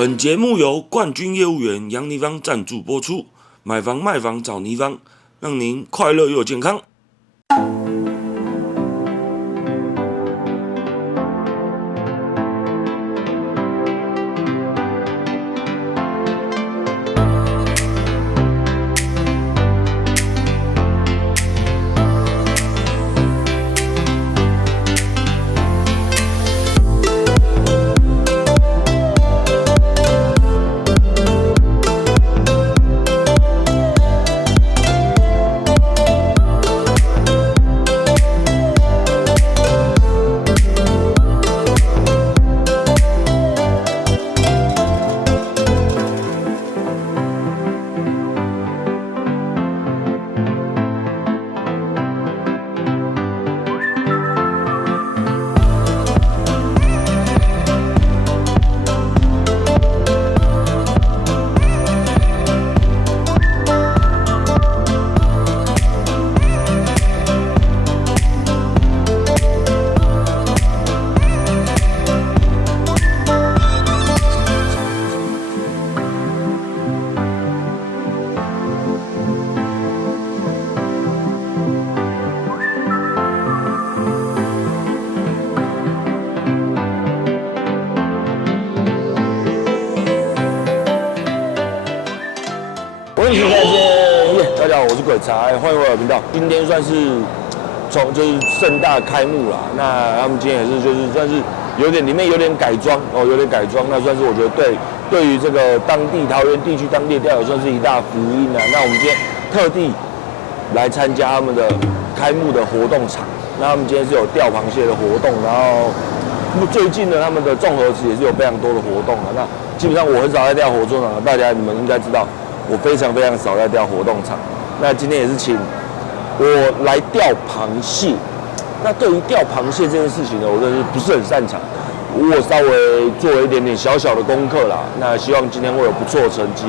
本节目由冠军业务员杨尼芳赞助播出，买房卖房找尼芳，让您快乐又健康。我是再见，大家好，我是鬼才，欢迎回来频道。今天算是就是盛大开幕啦，那他们今天也是就是算是里面有点改装哦，有点改装，那算是我觉得对于这个当地桃园地区当地的钓友算是一大福音啊。那我们今天特地来参加他们的开幕的活动场，那他们今天是有钓螃蟹的活动，然后最近呢他们的综合池也是有非常多的活动啊。那基本上我很少在钓活动场，你们应该知道。我非常少在钓活动场，那今天也是请我来钓螃蟹。那对于钓螃蟹这件事情呢，我真的是不是很擅长，我稍微做了一点点小小的功课啦。那希望今天会有不错的成绩。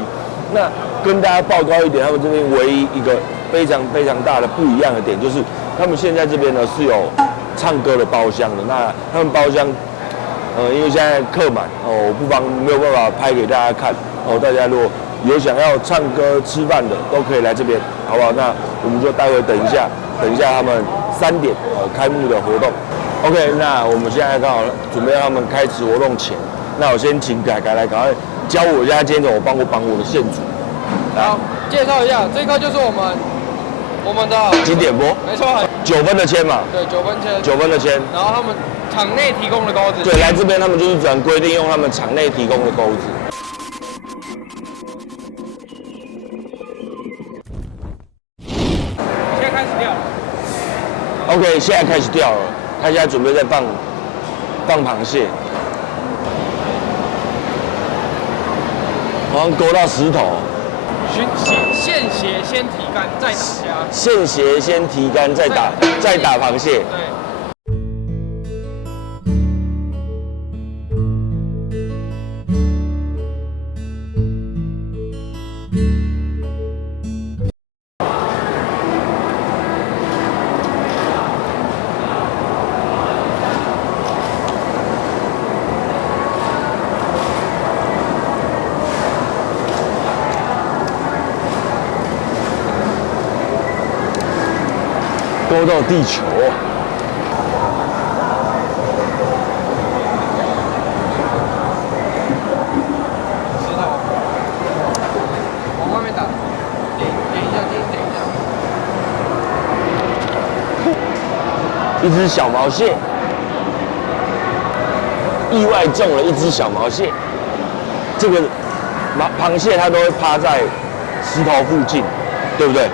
那跟大家报告一点，他们这边唯一一个非常大的不一样的点，就是他们现在这边呢是有唱歌的包厢的。那他们包厢，因为现在客满哦，我没有办法拍给大家看哦。大家如果有想要唱歌吃饭的都可以来这边，好不好？那我们就待会等一下他们3点开幕的活动。OK， 那我们现在刚好准备让他们开始活动前，那我先请凯来赶快教我一下今天怎么帮我的线组。好，介绍一下，这个就是我们的几点播？没错，9分的签嘛。对，9分签。9分的签。然后他们场内提供的钩子。对，来这边他们就是转规定用他们场内提供的钩子。OK， 现在开始钓了，他现在准备在放螃蟹，好像勾到石头。现斜先提竿，再打虾。现斜先提竿，再打螃蟹。对。勾到地球，石头，往外面打，点一下，一只小毛蟹，意外中了一只小毛蟹。这个螃蟹它都会趴在石头附近，对不对？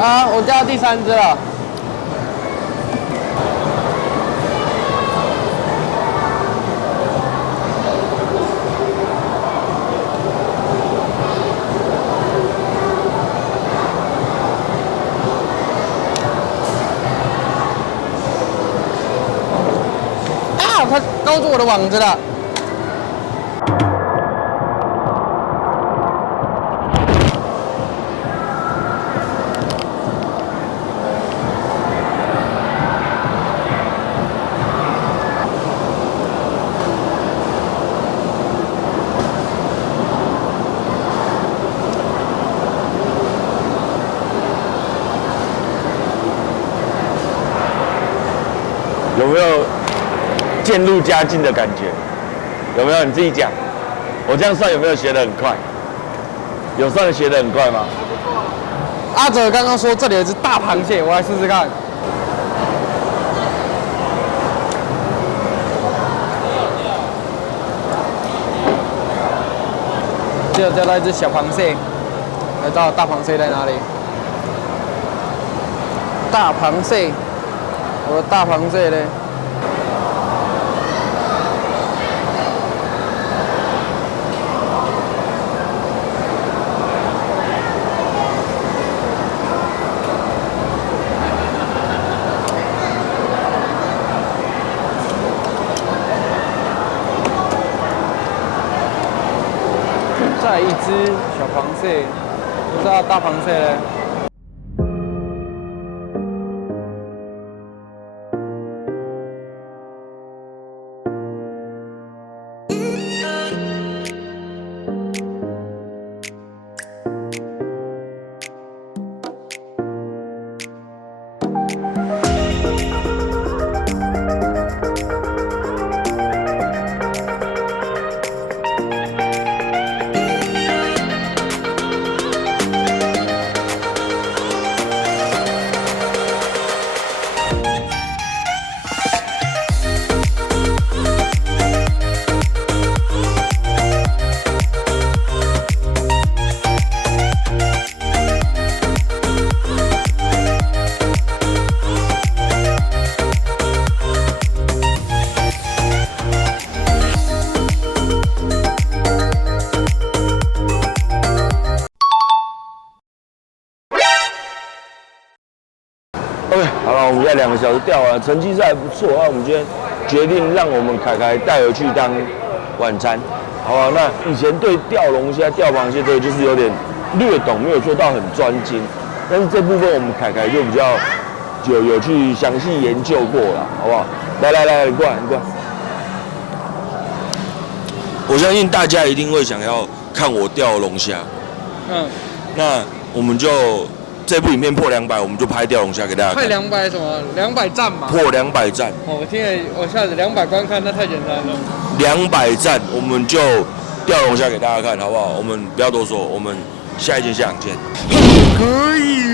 啊，我钓到第3只了。勾住我的网子了。有没有渐入佳境的感觉？有没有？你自己讲。我这样算有没有学得很快？有算学得很快吗？阿哲刚刚说这里有一只大螃蟹，我来试试看。只有钓到一只小螃蟹，来到大螃蟹在哪里？大螃蟹，我的大螃蟹嘞？再一只小螃蟹，不知道大螃蟹嘞？OK， 好了，我们现在2个小时钓完，成绩是还不错啊。我们今天决定让我们凯凯带回去当晚餐，好吧？那以前对钓龙虾、钓螃蟹这个就是有点略懂，没有做到很专精。但是这部分我们凯凯就比较有去详细研究过了，好不好？来，你过来。我相信大家一定会想要看我钓龙虾，那我们就。这部影片破200，我们就拍钓龙虾给大家看。快200什么？200赞嘛？破200赞。我听了，我下子200观看，那太简单了。200赞，我们就钓龙虾给大家看，好不好？我们不要多说，我们下一件现场见。可以。